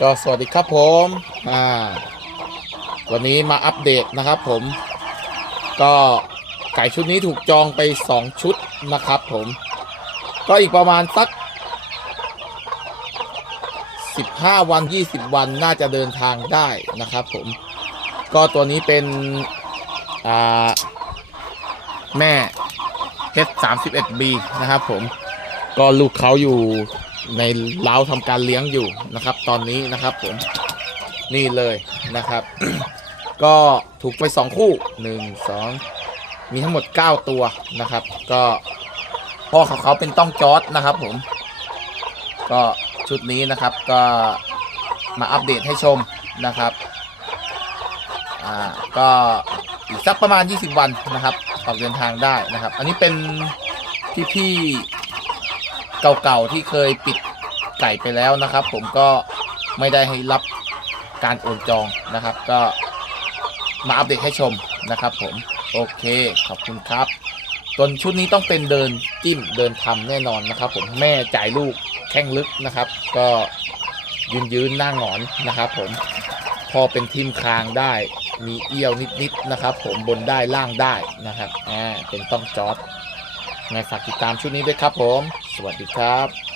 ก็สวัสดีครับผมอ่าวันนี้มาอัปเดตนะครับผม ก็ไก่ชุดนี้ถูกจองไป 2 ชุดนะครับผม ก็อีกประมาณสัก 15 วัน 20 วันน่าจะเดินทางได้นะครับผม ก็ตัวนี้เป็นอ่าแม่เพชร 31B นะครับผม ก็ลูกเขาอยู่ ในเล้าทำการเลี้ยงอยู่นะครับ ตอนนี้นะครับผมนี่เลยนะครับ ก็ถูกไป 2 คู่ 1 2 มีทั้งหมด 9 ตัวนะครับ ก็พ่อของเขาเป็นต้องจอดนะครับผม ก็ชุดนี้นะครับก็มาอัปเดตให้ชมนะครับอ่าก็อีกสักประมาณ 20 วันนะครับออกเดินทางได้นะครับ อันนี้เป็นพี่ๆ เก่าๆที่เคยปิดไก่ไปแล้วนะครับ ผมก็ไม่ได้ให้รับการโอนจองนะครับ ก็มาอัปเดตให้ชมนะครับผมโอเคขอบคุณครับตัวชุดนี้ต้องเป็นเดินจิ้มเดินทำแน่นอนนะครับ ผมแม่จ่ายลูกแข้งลึกนะครับ ก็ยืนยืนหน้าหงอนนะครับ ผมพอเป็นทิมคางได้มีเอี้ยวนิดๆนะครับ ผมบนได้ล่างได้นะครับอ่าเป็นต้องจอด นะฝากติดตามชุดนี้ด้วยครับผม สวัสดีครับ